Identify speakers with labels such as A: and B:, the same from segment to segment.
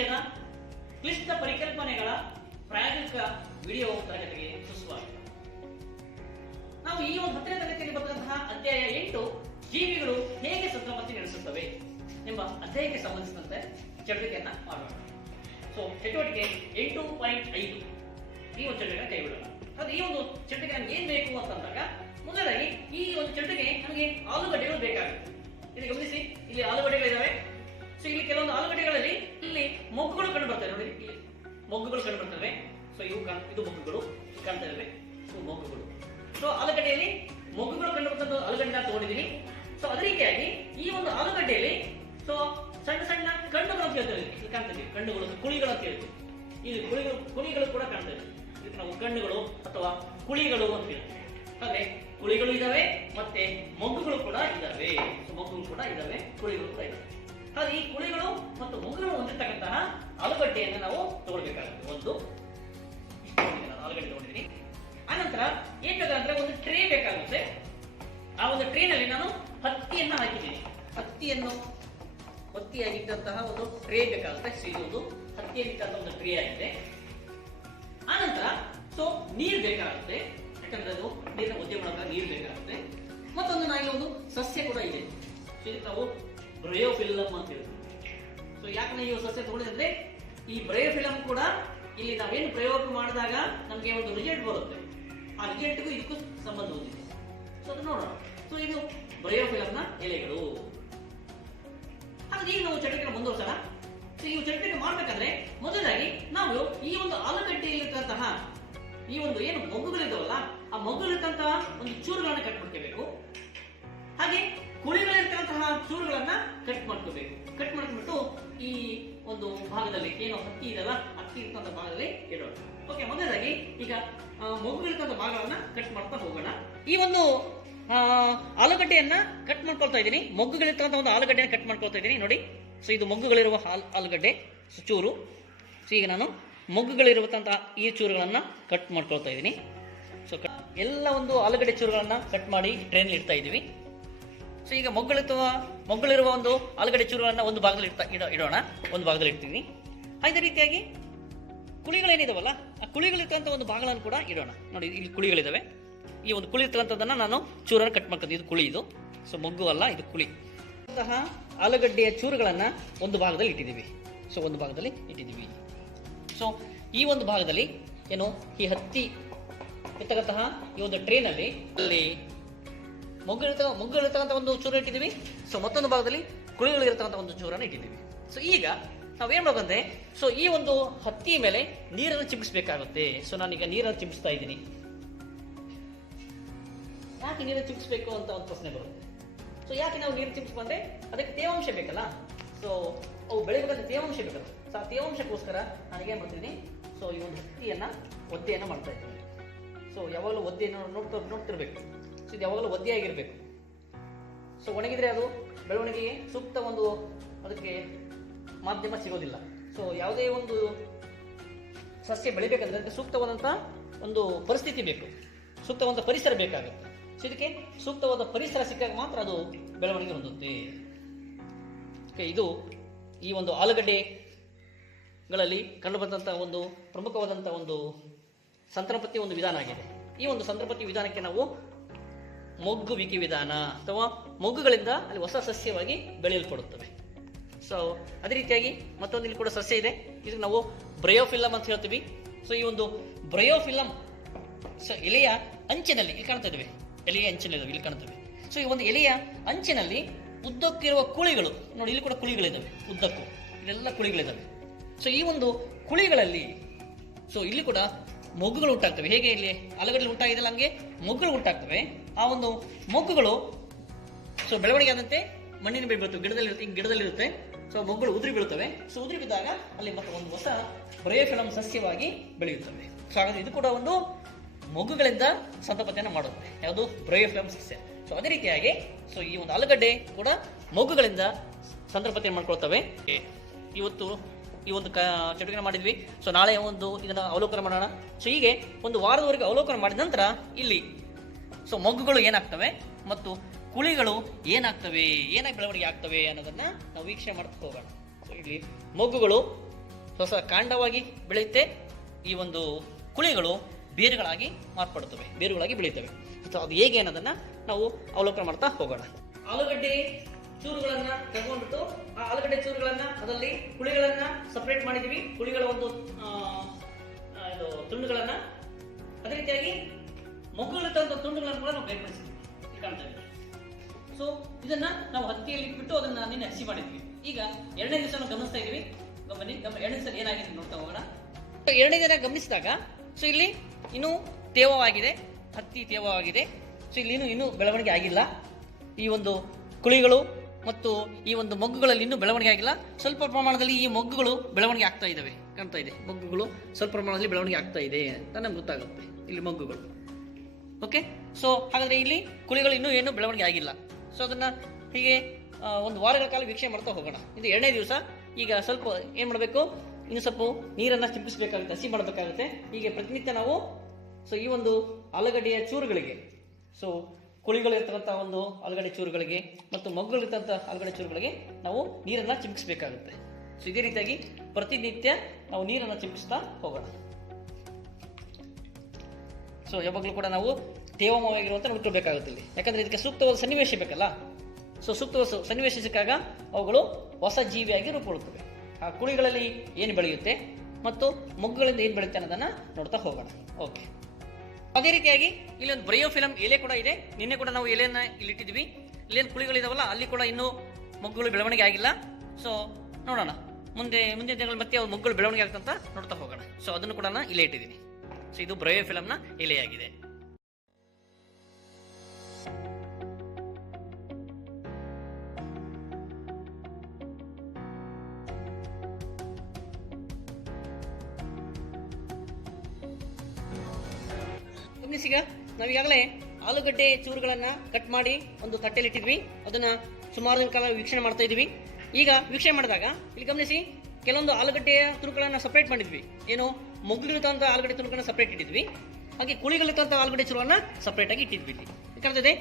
A: ವಿಷಯದ ಕ್ಲಿಷ್ಟ ಪರಿಕಲ್ಪನೆಗಳ ಪ್ರಾಯೋಗಿಕ ವಿಡಿಯೋ ತರಗತಿಗೆ ಸುಸ್ವಾಗತ. ನಾವು ಈ ಒಂದು ಹತ್ತನೇ ತರಗತಿಯಲ್ಲಿ ಬಂದಂತಹ ಅಧ್ಯಾಯ ಎಂಟು ಜೀವಿಗಳು ಹೇಗೆ ಸಂತಾಪತಿ ನಡೆಸುತ್ತವೆ ಎಂಬ ಅಧ್ಯಾಯಕ್ಕೆ ಸಂಬಂಧಿಸಿದಂತೆ ಚಟುವಟಿಕೆಯನ್ನ ಮಾಡೋಣ. ಸೊ ಚಟುವಟಿಕೆ ಎಂಟು ಪಾಯಿಂಟ್ ಐದು. ಈ ಒಂದು ಚಟುವಟಿಕೆ ಕೈಬಿಡೋಣ. ಅದು ಈ ಒಂದು ಚಟುವಟಿಕೆ ನಮ್ಗೆ ಏನ್ ಬೇಕು ಅಂತಂದಾಗ, ಮೊದಲಾಗಿ ಈ ಒಂದು ಚಟುವಟಿಕೆ ನಮಗೆ ಆಲೂಗಡ್ಡೆಗಳು ಬೇಕಾಗುತ್ತೆ. ಇಲ್ಲಿ ಗಮನಿಸಿ, ಇಲ್ಲಿ ಆಲೂಗಡ್ಡೆಗಳಿದಾವೆ. ಸೊ ಇಲ್ಲಿ ಕೆಲವೊಂದು ಆಲೂಗಡ್ಡೆಗಳಲ್ಲಿ ಇಲ್ಲಿ ಮೊಗ್ಗುಗಳು ಕಂಡು ಬರ್ತವೆ ನೋಡಿ, ಇಲ್ಲಿ ಮೊಗ್ಗುಗಳು ಕಂಡು ಬರ್ತವೆ ಸೊ ಇವು ಇದು ಮೊಗ್ಗುಗಳು ಕಾಣ್ತಾ ಇವೆ ಸೊ ಮೊಗ್ಗುಗಳು. ಸೊ ಆಲೂಗಡ್ಡೆಯಲ್ಲಿ ಮೊಗ್ಗುಗಳು ಕಂಡು ಬರ್ತಂತ ಆಲೂಗಡ್ಡೆ ನಾನು ತಗೊಂಡಿದ್ದೀನಿ. ಸೊ ಅದೇ ರೀತಿಯಾಗಿ ಈ ಒಂದು ಆಲೂಗಡ್ಡೆಯಲ್ಲಿ ಸೊ ಸಣ್ಣ ಸಣ್ಣ ಕಣ್ಣುಗಳು ಅಂತ ಹೇಳ್ತೇವೆ ಇಲ್ಲಿ ಕಾಣ್ತೇವೆ ಕಣ್ಣುಗಳು ಕುಳಿಗಳು ಅಂತ ಹೇಳ್ತೀವಿ. ಇಲ್ಲಿ ಕುಳಿಗಳು ಕುಳಿಗಳು ಕೂಡ ಕಾಣ್ತೇವೆ ಇದಕ್ಕೆ ನಾವು ಕಣ್ಣುಗಳು ಅಥವಾ ಕುಳಿಗಳು ಅಂತ ಹೇಳ್ತೀವಿ. ಅಂದ್ರೆ ಕುಳಿಗಳು ಇದಾವೆ ಮತ್ತೆ ಮೊಗ್ಗುಗಳು ಕೂಡ ಇದಾವೆ. ಮೊಗ್ಗುಗಳು ಕೂಡ ಇದಾವೆ, ಕುಳಿಗಳು ಕೂಡ ಇದಾವೆ. ಹಾಗೆ ಈ ಕುಳಿಗಳು ಮತ್ತು ಮುಖಗಳು ಹೊಂದಿರತಕ್ಕಂತಹ ಆಲೂಗಡ್ಡೆಯನ್ನು ನಾವು ತಗೊಳ್ಬೇಕಾಗುತ್ತೆ. ಒಂದು ಆಲೂಗಡ್ಡೆ ತಗೊಂಡಿದ್ದೀನಿ. ಆನಂತರ ಏನ್ ಒಂದು ಟ್ರೇ ಬೇಕಾಗುತ್ತೆ. ಆ ಒಂದು ಟ್ರೇನಲ್ಲಿ ನಾನು ಹತ್ತಿಯನ್ನ ಹಾಕಿದ್ದೀನಿ. ಹತ್ತಿಯನ್ನು, ಹತ್ತಿಯಾಗಿದ್ದಂತಹ ಒಂದು ಟ್ರೇ ಬೇಕಾಗುತ್ತೆ. ಸಿಗೋದು ಹತ್ತಿಯಾಗಿದ್ದಂತಹ ಒಂದು ಟ್ರೇ ಆಗಿದೆ. ಆನಂತರ ಸೊ, ನೀರು ಬೇಕಾಗುತ್ತೆ. ಯಾಕಂದ್ರೆ ಅದು ನೀರಿನ ಒದ್ದೆ ಮಾಡೋಕೆ ನೀರು ಬೇಕಾಗುತ್ತೆ. ಮತ್ತೊಂದು ನಾಯಿ ಒಂದು ಸಸ್ಯ ಕೂಡ ಇದೆ. ನಾವು ಬ್ರಯೋಫಿಲ್ಲಮ್ ಅಂತ ಹೇಳ್ತೀವಿ. ಸೊ ಯಾಕೆ ಈ ಸಸ್ಯ ತಗೊಂಡಿದ್ರೆ ಈ ಬ್ರಯೋಫಿಲಮ್ ಕೂಡ ಇಲ್ಲಿ ನಾವೇನು ಪ್ರಯೋಗ ಮಾಡಿದಾಗ ನಮಗೆ ಒಂದು ರಿಸಲ್ಟ್ ಬರುತ್ತೆ. ಆ ರಿಸಲ್ಟ್ಗೂ ಇದಕ್ಕೂ ಸಂಬಂಧ ಹೊಂದಿದೆ. ಸೊ ಅದು ನೋಡೋಣ. ಸೊ ಇದು ಬ್ರಯೋಫಿಲಮ್ನ ಎಲೆಗಳು. ಈಗ ನಾವು ಚಟಕ್ಕೆ ಮುಂದುವರ್ಸೋಣ ಸೊ ಈ ಚಟುವಟಿಕೆ ಮಾಡ್ಬೇಕಾದ್ರೆ ಮೊದಲಾಗಿ ನಾವು ಈ ಒಂದು ಆಲೂಗಡ್ಡೆಯಲ್ಲಿರ್ತಂತಹ ಈ ಒಂದು ಏನು ಮಗುಗಳಿದ್ದಾವಲ್ಲ ಆ ಮಗುಗಳಿರ್ತಂತಹ ಒಂದು ಚೂರುಗಳನ್ನ ಕಟ್ ಹಾಗೆ ಕುಳಿಗಳಿರ್ತಂತಹ ಚೂರುಗಳನ್ನ ಕಟ್ ಮಾಡ್ಕೋಬೇಕು. ಕಟ್ ಮಾಡ್ಕೊಂಡ್ಬಿಟ್ಟು ಈ ಒಂದು ಭಾಗದಲ್ಲಿ ಏನು ಹಕ್ಕಿ ಇದೆಲ್ಲ ಹಕ್ಕಿ ಇರ್ತಕ್ಕಂಥ ಭಾಗದಲ್ಲಿ ಇಡೋಣ. ಓಕೆ ಮೊದಲಾಗಿ ಈಗ ಮಗು ಮೊಗ್ಗುಗಳಿರ್ತಂತ ಭಾಗಗಳನ್ನ ಕಟ್ ಮಾಡ್ತಾ ಹೋಗೋಣ. ಈ ಒಂದು ಆಲೂಗಡ್ಡೆಯನ್ನ ಕಟ್ ಮಾಡ್ಕೊಳ್ತಾ ಇದ್ದೀನಿ. ಮೊಗ್ಗುಗಳಿರ್ತಕ್ಕಂಥ ಒಂದು ಆಲೂಗಡ್ಡೆಯನ್ನು ಕಟ್ ಮಾಡ್ಕೊಳ್ತಾ ಇದ್ದೀನಿ. ನೋಡಿ ಸೊ ಇದು ಮೊಗ್ಗುಗಳಿರುವ ಹಾಲ್, ಆಲೂಗಡ್ಡೆ ಚೂರು. ಸೊ ಈಗ ನಾನು ಮೊಗ್ಗುಗಳಿರುವಂತಹ ಈ ಚೂರುಗಳನ್ನ ಕಟ್ ಮಾಡ್ಕೊಳ್ತಾ ಇದ್ದೀನಿ. ಸೊ ಎಲ್ಲ ಒಂದು ಆಲೂಗಡ್ಡೆ ಚೂರುಗಳನ್ನ ಕಟ್ ಮಾಡಿ ಟ್ರೈನಲ್ಲಿ ಇಡ್ತಾ ಇದ್ದೀವಿ. ಸೊ ಈಗ ಮೊಗ್ಗಳಿರುವ ಮೊಗ್ಗಳಿರುವ ಒಂದು ಆಲೂಗಡ್ಡೆ ಚೂರುಗಳನ್ನು ಒಂದು ಭಾಗದಲ್ಲಿ ಇಡ್ತಾ, ಇಡೋ, ಇಡೋಣ. ಒಂದು ಭಾಗದಲ್ಲಿ ಇಡ್ತೀನಿ ಅದೇ ರೀತಿಯಾಗಿ ಕುಳಿಗಳೇನಿದಾವಲ್ಲ, ಆ ಕುಳಿಗಳಿರ್ತಕ್ಕಂಥ ಒಂದು ಭಾಗಗಳನ್ನು ಕೂಡ ಇಡೋಣ. ನೋಡಿ, ಇಲ್ಲಿ ಕುಳಿಗಳಿದಾವೆ. ಈ ಒಂದು ಕುಳಿ ಇರ್ತಕ್ಕಂಥದ್ದನ್ನು ನಾನು ಚೂರನ್ನು ಕಟ್ ಮಾಡ್ಕೊಂಡು. ಇದು ಕುಳಿ ಇದು. ಸೊ ಮೊಗ್ಗು ಅಲ್ಲ, ಇದು ಕುಳಿ. ಅಂತಹ ಆಲೂಗಡ್ಡೆಯ ಚೂರುಗಳನ್ನ ಒಂದು ಭಾಗದಲ್ಲಿ ಇಟ್ಟಿದ್ದೀವಿ. ಸೊ ಒಂದು ಭಾಗದಲ್ಲಿ ಇಟ್ಟಿದ್ದೀವಿ. ಸೊ ಈ ಒಂದು ಭಾಗದಲ್ಲಿ ಏನು, ಈ ಹತ್ತಿ ಇರ್ತಕ್ಕಂತಹ ಈ ಒಂದು ಟ್ರೈನಲ್ಲಿ ಅಲ್ಲಿ ಮೊಗ್ಗು ಇರ್ತ ಮೊಗ್ಗು ಇರ್ತಕ್ಕಂಥ ಒಂದು ಚೂರು ಇಟ್ಟಿದ್ದೀವಿ. ಸೊ ಮತ್ತೊಂದು ಭಾಗದಲ್ಲಿ ಕುಳಿಗಳಿರ್ತಕ್ಕಂಥ ಒಂದು ಚೂರನ್ನು ಇಟ್ಟಿದ್ದೀವಿ. ಸೊ ಈಗ ನಾವೇನ್ ಮಾಡ್ಬೇಕಂದ್ರೆ ಸೊ ಈ ಒಂದು ಹತ್ತಿ ಮೇಲೆ ನೀರನ್ನು ಚಿಮ್ಮಿಸ್ಬೇಕಾಗುತ್ತೆ. ಸೊ ನಾನೀಗ ನೀರನ್ನು ಚಿಮ್ಮಿಸ್ತಾ ಇದ್ದೀನಿ. ಯಾಕೆ ನೀರು ಚಿಮ್ಮಿಸ್ಬೇಕು ಅಂತ ಒಂದು ಪ್ರಶ್ನೆ ಬರುತ್ತೆ. ಸೊ ಯಾಕೆ ನಾವು ನೀರು ಚಿಮ್ಮಿಸ್ಕೊಂಡ್ರೆ ಅದಕ್ಕೆ ತೇವಾಂಶ ಬೇಕಲ್ಲ. ಸೊ ಅವು ಬೆಳಿಬೇಕಾದ್ರೆ ತೇವಾಂಶ ಬೇಕಲ್ಲ. ಸೊ ಆ ತೇವಾಂಶಕ್ಕೋಸ್ಕರ ನನಗೆ ಮಾಡ್ತೀನಿ ಸೊ ಈ ಒಂದು ಹತ್ತಿಯನ್ನು ಒದ್ದೆಯನ್ನು ಮಾಡ್ತಾ ಇದ್ದೀನಿ. ಸೊ ಯಾವಾಗಲೂ ಒದ್ದೆಯನ್ನು ನೋಡ್ತಾ ನೋಡ್ತಿರ್ಬೇಕು. ಸೊ ಇದು ಯಾವಾಗಲೂ ಒದ್ದೆ ಆಗಿರಬೇಕು. ಸೊ ಒಣಗಿದ್ರೆ ಅದು ಬೆಳವಣಿಗೆಗೆ ಸೂಕ್ತ ಒಂದು ಅದಕ್ಕೆ ಮಾಧ್ಯಮ ಸಿಗೋದಿಲ್ಲ. ಸೊ ಯಾವುದೇ ಒಂದು ಸಸ್ಯ ಬೆಳಿಬೇಕಂದ್ರೆ ಅದಕ್ಕೆ ಸೂಕ್ತವಾದಂಥ ಒಂದು ಪರಿಸ್ಥಿತಿ ಬೇಕು. ಸೂಕ್ತವಾದ ಪರಿಸರ ಬೇಕಾಗುತ್ತೆ. ಸೊ ಇದಕ್ಕೆ ಸೂಕ್ತವಾದ ಪರಿಸರ ಸಿಕ್ಕಾಗ ಮಾತ್ರ ಅದು ಬೆಳವಣಿಗೆ ಹೊಂದುತ್ತೆ. ಓಕೆ ಇದು ಈ ಒಂದು ಆಲೂಗಡ್ಡೆಗಳಲ್ಲಿ ಕಂಡುಬಂದಂಥ ಒಂದು ಪ್ರಮುಖವಾದಂಥ ಒಂದು ಸಂತಾನೋತ್ಪತ್ತಿ ಒಂದು ವಿಧಾನ ಆಗಿದೆ. ಈ ಒಂದು ಸಂತಾನೋತ್ಪತ್ತಿ ವಿಧಾನಕ್ಕೆ ನಾವು ಮೊಗ್ಗುವಿಕೆ ವಿಧಾನ ಅಥವಾ ಮೊಗ್ಗುಗಳಿಂದ ಅಲ್ಲಿ ಹೊಸ ಸಸ್ಯವಾಗಿ ಬೆಳೆಯಲ್ಪಡುತ್ತವೆ. ಸೊ ಅದೇ ರೀತಿಯಾಗಿ ಮತ್ತೊಂದು ಇಲ್ಲಿ ಕೂಡ ಸಸ್ಯ ಇದೆ. ಇದಕ್ಕೆ ನಾವು ಬ್ರಯೋಫಿಲಮ್ ಅಂತ ಹೇಳ್ತೀವಿ. ಸೊ ಈ ಒಂದು ಬ್ರಯೋಫಿಲಮ್ ಸೊ ಎಲೆಯ ಅಂಚಿನಲ್ಲಿ ಇಲ್ಲಿ ಕಾಣ್ತಾ ಇದ್ದೇವೆ ಎಲೆಯ ಅಂಚಿನಲ್ಲಿ ಇಲ್ಲಿ ಕಾಣ್ತವೆ ಸೊ ಈ ಒಂದು ಎಲೆಯ ಅಂಚಿನಲ್ಲಿ ಉದ್ದಕ್ಕಿರುವ ಕುಳಿಗಳು, ನೋಡಿ ಇಲ್ಲಿ ಕೂಡ ಕುಳಿಗಳಿದ್ದಾವೆ ಉದ್ದಕ್ಕೂ. ಇಲ್ಲೆಲ್ಲ ಕುಳಿಗಳಿದ್ದಾವೆ ಸೊ ಈ ಒಂದು ಕುಳಿಗಳಲ್ಲಿ ಸೊ ಇಲ್ಲಿ ಕೂಡ ಮೊಗ್ಗುಗಳು ಉಂಟಾಗ್ತವೆ. ಹೇಗೆ ಇಲ್ಲಿ? ಆಲೂಗಡ್ಡೆ ಉಂಟಾಗಿದೆಲ್ಲ ಹಂಗೆ? ಮೊಗ್ಗುಗಳು ಉಂಟಾಗ್ತವೆ. ಆ ಒಂದು ಮೊಗ್ಗುಗಳು ಸೊ ಬೆಳವಣಿಗೆ ಆದಂತೆ ಮಣ್ಣಿನ ಮೇಲೆ ಬೀಳ್ತವೆ ಗಿಡದಲ್ಲಿ ಈ ಗಿಡದಲ್ಲಿರುತ್ತೆ ಸೊ ಮೊಗ್ಗುಗಳು ಉದುರಿ ಬೀಳುತ್ತವೆ. ಸೊ ಉದುರಿ ಬಿದ್ದಾಗ ಅಲ್ಲಿ ಮತ್ತೆ ಒಂದು ಹೊಸ ಬ್ರಯೋಫಿಲಮ್ ಸಸ್ಯವಾಗಿ ಬೆಳೆಯುತ್ತವೆ. ಸೊ ಹಾಗಾದ್ರೆ ಇದು ಕೂಡ ಒಂದು ಮೊಗ್ಗುಗಳಿಂದ ಸಂತಾಪತ್ತೆಯನ್ನು ಮಾಡುತ್ತೆ. ಯಾವುದು? ಬ್ರಯೋಫಿಲಮ್ ಸಸ್ಯ. ಸೊ ಅದೇ ರೀತಿಯಾಗಿ ಸೊ ಈ ಒಂದು ಆಲೂಗಡ್ಡೆ ಕೂಡ ಮೊಗ್ಗುಗಳಿಂದ ಸಂತಾಪತ್ತೆಯನ್ನು ಮಾಡ್ಕೊಳ್ತವೆ. ಇವತ್ತು ಈ ಒಂದು ಚಟುವಟಿಕೆ ಮಾಡಿದ್ವಿ. ಸೊ ನಾಳೆ ಒಂದು ಇದನ್ನ ಅವಲೋಕನ ಮಾಡೋಣ. ಸೊ ಹೀಗೆ ಒಂದು ವಾರದವರೆಗೆ ಅವಲೋಕನ ಮಾಡಿದ ನಂತರ ಇಲ್ಲಿ ಸೊ ಮೊಗ್ಗುಗಳು ಏನಾಗ್ತವೆ ಮತ್ತು ಕುಳಿಗಳು ಏನಾಗ್ತವೆ, ಏನಾಗಿ ಬೆಳವಣಿಗೆ ಆಗ್ತವೆ ಅನ್ನೋದನ್ನ ನಾವು ವೀಕ್ಷಣೆ ಮಾಡ್ತಾ ಹೋಗೋಣ. ಸೊ ಇಲ್ಲಿ ಮೊಗ್ಗುಗಳು ಹೊಸ ಕಾಂಡವಾಗಿ ಬೆಳೆಯುತ್ತೆ. ಈ ಒಂದು ಕುಳಿಗಳು ಬೇರುಗಳಾಗಿ ಮಾರ್ಪಡುತ್ತವೆ, ಬೇರುಗಳಾಗಿ ಬೆಳೆಯುತ್ತವೆ. ಸೊ ಅದು ಹೇಗೆ ಅನ್ನೋದನ್ನ ನಾವು ಅವಲೋಕನ ಮಾಡ್ತಾ ಹೋಗೋಣ. ಆಲೂಗಡ್ಡೆ ಚೂರುಗಳನ್ನ ತಗೊಂಡ್ಬಿಟ್ಟು ಆ ಆಲೂಗಡ್ಡೆ ಚೂರುಗಳನ್ನ, ಅದರಲ್ಲಿ ಹುಳಿಗಳನ್ನ ಸಪ್ರೇಟ್ ಮಾಡಿದೀವಿ. ಹುಳಿಗಳ ಒಂದು ಇದು ತುಂಡುಗಳನ್ನ. ಅದೇ ರೀತಿಯಾಗಿ ಮೊಗ್ಗುಗಳಿದ್ದಂಥ ತುಂಡುಗಳನ್ನು ಕೂಡ ನಾವು ಬೇರ್ಪಡಿಸಿದ್ವಿ. ಕಾಣ್ತಾ ಸೊ ಇದನ್ನ ನಾವು ಹತ್ತಿಯಲ್ಲಿ ಇಟ್ಬಿಟ್ಟು ಅದನ್ನ ನಿನ್ನೆ ಹಸಿ ಮಾಡಿದ್ವಿ. ಈಗ ಎರಡನೇ ದಿವಸ ಗಮನಿಸ್ತಾ ಇದೀವಿ. ಗಮನಿ ಎರಡನೇ ದಿವಸ ಏನಾಗಿದೆ ನೋಡ್ತಾ ಹೋಗೋಣ. ಎರಡನೇ ದಿನ ಗಮನಿಸಿದಾಗ ಸೊ ಇಲ್ಲಿ ಇನ್ನೂ ತೇವವಾಗಿದೆ. ಹತ್ತಿ ತೇವವಾಗಿದೆ. ಸೊ ಇಲ್ಲಿ ಇನ್ನು, ಇನ್ನೂ ಬೆಳವಣಿಗೆ ಆಗಿಲ್ಲ. ಈ ಒಂದು ಕುಳಿಗಳು ಮತ್ತು ಈ ಒಂದು ಮೊಗ್ಗುಗಳಲ್ಲಿ ಇನ್ನೂ ಬೆಳವಣಿಗೆ ಆಗಿಲ್ಲ. ಸ್ವಲ್ಪ ಪ್ರಮಾಣದಲ್ಲಿ ಈ ಮೊಗ್ಗುಗಳು ಬೆಳವಣಿಗೆ ಆಗ್ತಾ ಇದ್ದಾವೆ ಕಾಣ್ತಾ ಇದೆ. ಮೊಗ್ಗುಗಳು ಸ್ವಲ್ಪ ಪ್ರಮಾಣದಲ್ಲಿ ಬೆಳವಣಿಗೆ ಆಗ್ತಾ ಇದೆ ಅಂತ ನಮ್ಗೆ ಗೊತ್ತಾಗುತ್ತೆ ಇಲ್ಲಿ ಮೊಗ್ಗುಗಳು. ಓಕೆ ಸೊ ಹಾಗಾದ್ರೆ ಇಲ್ಲಿ ಕುಳಿಗಳು ಇನ್ನೂ ಏನು ಬೆಳವಣಿಗೆ ಆಗಿಲ್ಲ. ಸೊ ಅದನ್ನ ಹೀಗೆ ಒಂದು ವಾರಗಳ ಕಾಲ ವೀಕ್ಷಣೆ ಮಾಡ್ತಾ ಹೋಗೋಣ. ಇದು ಎರಡನೇ ದಿವಸ. ಈಗ ಸ್ವಲ್ಪ ಏನು ಮಾಡಬೇಕು? ಇನ್ನು ಸ್ವಲ್ಪ ನೀರನ್ನ ಚಿಪ್ಪಿಸಬೇಕಾಗುತ್ತೆ ಹಸಿ ಮಾಡಬೇಕಾಗುತ್ತೆ. ಹೀಗೆ ಪ್ರತಿನಿತ್ಯ ನಾವು ಸೊ ಈ ಒಂದು ಆಲೂಗಡ್ಡೆಯ ಚೂರುಗಳಿಗೆ. ಸೊ ಕುಳಿಗಳು ಇರ್ತಕ್ಕಂಥ ಒಂದು ಆಲೂಗಡ್ಡೆ ಚೂರುಗಳಿಗೆ ಮತ್ತು ಮಗ್ಗುಗಳಿರ್ತಂಥ ಆಲೂಗಡ್ಡೆ ಚೂರುಗಳಿಗೆ ನಾವು ನೀರನ್ನು ಚಿಮ್ಮಿಸಬೇಕಾಗುತ್ತೆ ಸೊ ಇದೇ ರೀತಿಯಾಗಿ ಪ್ರತಿನಿತ್ಯ ನಾವು ನೀರನ್ನು ಚಿಮ್ಮಿಸ್ತಾ ಹೋಗೋಣ. ಸೊ ಯಾವಾಗಲೂ ಕೂಡ ನಾವು ತೇವಮವಾಗಿರುವಂತ ನೋಡ್ಕೊಳ್ಬೇಕಾಗುತ್ತೆ ಇಲ್ಲಿ. ಯಾಕಂದರೆ ಇದಕ್ಕೆ ಸೂಕ್ತವಾದ ಸನ್ನಿವೇಶ ಬೇಕಲ್ಲ. ಸೊ ಸೂಕ್ತವಾದ ಸನ್ನಿವೇಶ ಸಿಕ್ಕಾಗ ಅವುಗಳು ಹೊಸ ಜೀವಿಯಾಗಿ ರೂಪುಗೊಳ್ಳುತ್ತವೆ. ಆ ಕುಳಿಗಳಲ್ಲಿ ಏನು ಬೆಳೆಯುತ್ತೆ ಮತ್ತು ಮೊಗ್ಗುಗಳಿಂದ ಏನು ಬೆಳೆಯುತ್ತೆ ಅನ್ನೋದನ್ನು ನೋಡ್ತಾ ಹೋಗೋಣ. ಓಕೆ ಅದೇ ರೀತಿಯಾಗಿ ಇಲ್ಲೊಂದು ಬ್ರಯೋ ಫಿಲಂ ಎಲೆ ಕೂಡ ಇದೆ. ನಿನ್ನೆ ಕೂಡ ನಾವು ಎಲೆಯನ್ನ ಇಲ್ಲಿ ಇಟ್ಟಿದ್ವಿ ಇಲ್ಲೇನು ಕುಳಿಗಳಿದಾವಲ್ಲ, ಅಲ್ಲಿ ಕೂಡ ಇನ್ನೂ ಮೊಗ್ಗುಗಳು ಬೆಳವಣಿಗೆ ಆಗಿಲ್ಲ. ಸೊ ನೋಡೋಣ. ಮುಂದೆ, ಮುಂದಿನ ದಿನಗಳಲ್ಲಿ ಮತ್ತೆ ಅವು ಮೊಗ್ಗುಗಳು ಬೆಳವಣಿಗೆ ಆಗ್ತಂತ ನೋಡ್ತಾ ಹೋಗೋಣ. ಸೊ ಅದನ್ನು ಕೂಡ ನಾನು ಇಲ್ಲೇ ಇಟ್ಟಿದ್ದೀನಿ. ಸೊ ಇದು ಬ್ರಯೋ ಫಿಲಂನ ಎಲೆಯಾಗಿದೆ. ಗಮನಿಸಿಗ ನಾವೀಗಾಗಲೇ ಆಲೂಗಡ್ಡೆ ಚೂರುಗಳನ್ನ ಕಟ್ ಮಾಡಿ ಒಂದು ತಟ್ಟೆಲಿ ಇಟ್ಟಿದ್ವಿ. ಅದನ್ನ ಸುಮಾರು ದಿನ ಕಾಲ ವೀಕ್ಷಣೆ ಮಾಡ್ತಾ ಇದ್ವಿ ಈಗ ವೀಕ್ಷಣೆ ಮಾಡಿದಾಗ ಇಲ್ಲಿ ಗಮನಿಸಿ, ಕೆಲವೊಂದು ಆಲೂಗಡ್ಡೆಯ ತುಣುಕುಗಳನ್ನ ಸಪ್ರೇಟ್ ಮಾಡಿದ್ವಿ. ಏನು ಮೊಗ್ಗುಗಳಿರ್ತಂಥ ಆಲೂಗಡ್ಡೆ ತುಣುಕನ್ನ ಸಪ್ರೇಟ್ ಇಟ್ಟಿದ್ವಿ. ಹಾಗೆ ಕುಳಿಗಳಿರ್ತಂಥ ಆಲೂಗಡ್ಡೆ ಚೂರನ್ನ ಸಪರೇಟ್ ಆಗಿ ಇಟ್ಟಿದ್ವಿ ಕಾಣ್ತದೆ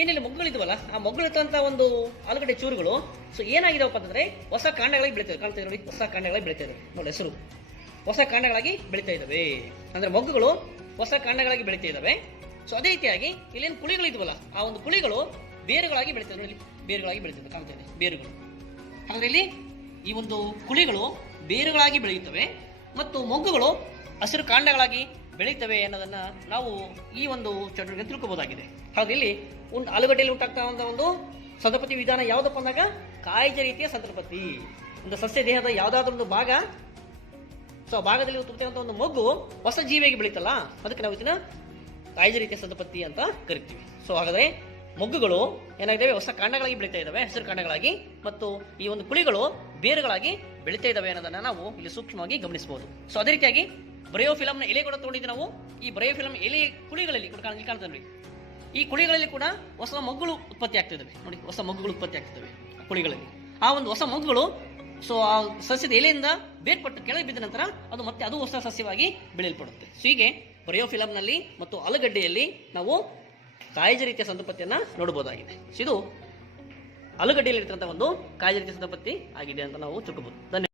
A: ಏನಿಲ್ಲ ಮೊಗ್ಗುಗಳಿದ್ವಲ್ಲ, ಆ ಮೊಗ್ಗುಳಿರ್ತಂಥ ಒಂದು ಆಲೂಗಡ್ಡೆ ಚೂರುಗಳು ಸೊ ಏನಾಗಿದಾವಪ್ಪ ಅಂತಂದ್ರೆ ಹೊಸ ಕಾಂಡಗಳಾಗಿ ಬೆಳಿತವೆ ಕಾಣ್ತಾ ನೋಡಿ, ಹೊಸ ಕಾಂಡಗಳಾಗಿ ಬೆಳೀತಾ ಇದೆ ನೋಡಿ ಹೆಸರು. ಹೊಸ ಕಾಂಡಗಳಾಗಿ ಬೆಳೀತಾ ಇದ್ದಾವೆ ಅಂದ್ರೆ ಮೊಗ್ಗುಗಳು ಹೊಸ ಕಾಂಡಗಳಾಗಿ ಬೆಳೀತಾ ಇದ್ದಾವೆ. ಸೊ ಅದೇ ರೀತಿಯಾಗಿ ಇಲ್ಲೇನು ಕುಳಿಗಳಿದ್ವಲ್ಲ ಆ ಒಂದು ಕುಳಿಗಳು ಬೇರುಗಳಾಗಿ ಬೆಳೀತಾ ನೋಡಿ ಇಲ್ಲಿ ಬೇರುಗಳಾಗಿ ಇದೆ ಕಾಣ್ತಾ ಇದೆ, ಬೇರುಗಳು. ಹಾಗಾದ್ರೆ ಇಲ್ಲಿ ಈ ಒಂದು ಕುಳಿಗಳು ಬೇರುಗಳಾಗಿ ಬೆಳೆಯುತ್ತವೆ ಮತ್ತು ಮೊಗ್ಗುಗಳು ಹಸಿರು ಕಾಂಡಗಳಾಗಿ ಬೆಳೀತವೆ ಅನ್ನೋದನ್ನ ನಾವು ಈ ಒಂದು ಚಟುವಟಿಕೆ ತಿಳ್ಕೊಬಹುದಾಗಿದೆ ಹಾಗೆ ಇಲ್ಲಿ ಒಂದು ಆಲೂಗಡ್ಡೆಯಲ್ಲಿ ಉಂಟಾಗ್ತಾ ಒಂದು ಸಂತಪತಿ ವಿಧಾನ ಯಾವುದಪ್ಪ ಅಂದಾಗ, ಕಾಯಿಜ ರೀತಿಯ ಸಂತಪತಿ. ಒಂದು ಸಸ್ಯ ದೇಹದ ಯಾವುದಾದ್ರೂ ಒಂದು ಭಾಗ ಸೊ ಆ ಭಾಗದಲ್ಲಿ ಉತ್ಪತ್ತಿಯಾದಂಥ ಒಂದು ಮಗು ಹೊಸ ಜೀವಿಯಾಗಿ ಬೆಳೀತಲ್ಲ, ಅದಕ್ಕೆ ನಾವು ಇದನ್ನ ಕಾಯ್ದ ರೀತಿಯ ಅಂತ ಕರಿತೀವಿ. ಸೊ, ಹಾಗಾದ್ರೆ ಮೊಗ್ಗುಗಳು ಏನಾಗಿದ್ದಾವೆ ಹೊಸ ಕಾಂಡಗಳಾಗಿ ಬೆಳೀತಾ ಇದ್ದಾವೆ, ಹಸಿರು ಕಾಂಡಗಳಾಗಿ ಮತ್ತು ಈ ಒಂದು ಕುಳಿಗಳು ಬೇರುಗಳಾಗಿ ಬೆಳೀತಾ ಇದ್ದಾವೆ ಅನ್ನೋದನ್ನ ನಾವು ಇಲ್ಲಿ ಸೂಕ್ಷ್ಮವಾಗಿ ಗಮನಿಸಬಹುದು. ಸೊ, ಅದೇ ರೀತಿಯಾಗಿ ಬ್ರಯೋ ಫಿಲಮ್ನ ಎಲೆ ಕೂಡ ತಗೊಂಡಿದ್ದು ನಾವು. ಈ ಬ್ರಯೋಫಿಲಮ್ ಎಲೆ ಕುಳಿಗಳಲ್ಲಿ ಕೂಡ ನೋಡಿ. ಈ ಕುಳಿಗಳಲ್ಲಿ ಕೂಡ ಹೊಸ ಮಗ್ಗುಗಳು ಉತ್ಪತ್ತಿ ಆಗ್ತಿದ್ದಾವೆ. ನೋಡಿ, ಹೊಸ ಮಗ್ಗುಗಳು ಉತ್ಪತ್ತಿ ಆಗ್ತಿದ್ದಾವೆ ಕುಳಿಗಳಲ್ಲಿ ಆ ಒಂದು ಹೊಸ ಮಗ್ಗುಗಳು ಸೊ ಆ ಸಸ್ಯದ ಎಲೆಯಿಂದ ಬೇರ್ಪಟ್ಟು ಕೆಳಗೆ ಬಿದ್ದ ನಂತರ ಅದು ಮತ್ತೆ ಅದು ಹೊಸ ಸಸ್ಯವಾಗಿ ಬೆಳೆಯಲ್ಪಡುತ್ತೆ. ಸೊ ಹೀಗೆ ಬ್ರಯೋ ಫಿಲಮ್ನಲ್ಲಿ ಮತ್ತು ಆಲೂಗಡ್ಡೆಯಲ್ಲಿ ನಾವು ಕಾಯಿಜ ರೀತಿಯ ಸಂತಪತ್ತಿಯನ್ನು ನೋಡಬಹುದಾಗಿದೆ. ಇದು ಆಲೂಗಡ್ಡೆಯಲ್ಲಿ ಇರ್ತಕ್ಕಂಥ ಒಂದು ಕಾಯಿಜ ರೀತಿಯ ಸಂತಪತ್ತಿ ಆಗಿದೆ ಅಂತ ನಾವು ತಿಳ್ಕೋಬಹುದು ಧನ್ಯವಾದ.